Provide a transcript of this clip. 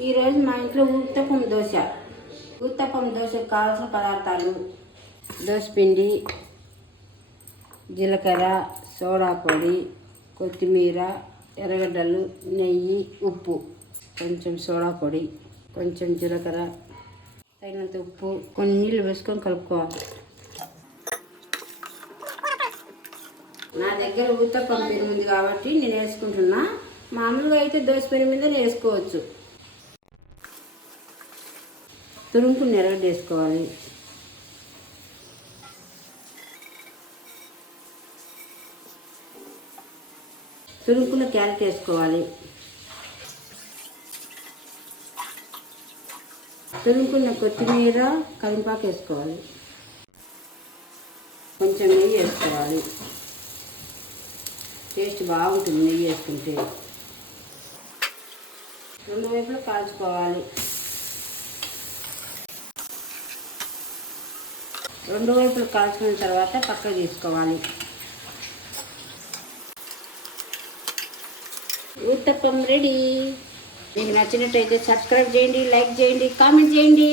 ఈరోజు మా ఇంట్లో ఊత్తప్పం దోశకు కావాల్సిన పదార్థాలు: దోసపిండి, జీలకర్ర, సోడా పొడి, కొత్తిమీర, ఎర్రగడ్డలు, నెయ్యి, ఉప్పు, కొంచెం సోడా పొడి, కొంచెం జీలకర్ర, తగినంత ఉప్పు, కొన్ని నీళ్ళు వేసుకొని కలుపుకోవాలి. నా దగ్గర ఊత్తప్పం పెరుగు ఉంది కాబట్టి నేను వేసుకుంటున్నా. మామూలుగా అయితే దోశ పెరుగు మీద వేసుకోవచ్చు. తురుముకుని ఎర్రగడ్డ వేసుకోవాలి. తురుముకున్న క్యారెట్ వేసుకోవాలి. తురుముకున్న కొత్తిమీర, కరింపాకు వేసుకోవాలి. కొంచెం నెయ్యి వేసుకోవాలి. టేస్ట్ బాగుంటుంది నెయ్యి వేసుకుంటే. రెండు వైపులా కాల్చుకోవాలి. రెండు వైపులు కాల్చుకున్న తర్వాత పక్కకు తీసుకోవాలి. ఊత్తప్పం రెడీ. మీకు నచ్చినట్టయితే సబ్స్క్రైబ్ చేయండి, లైక్ చేయండి, కామెంట్ చేయండి.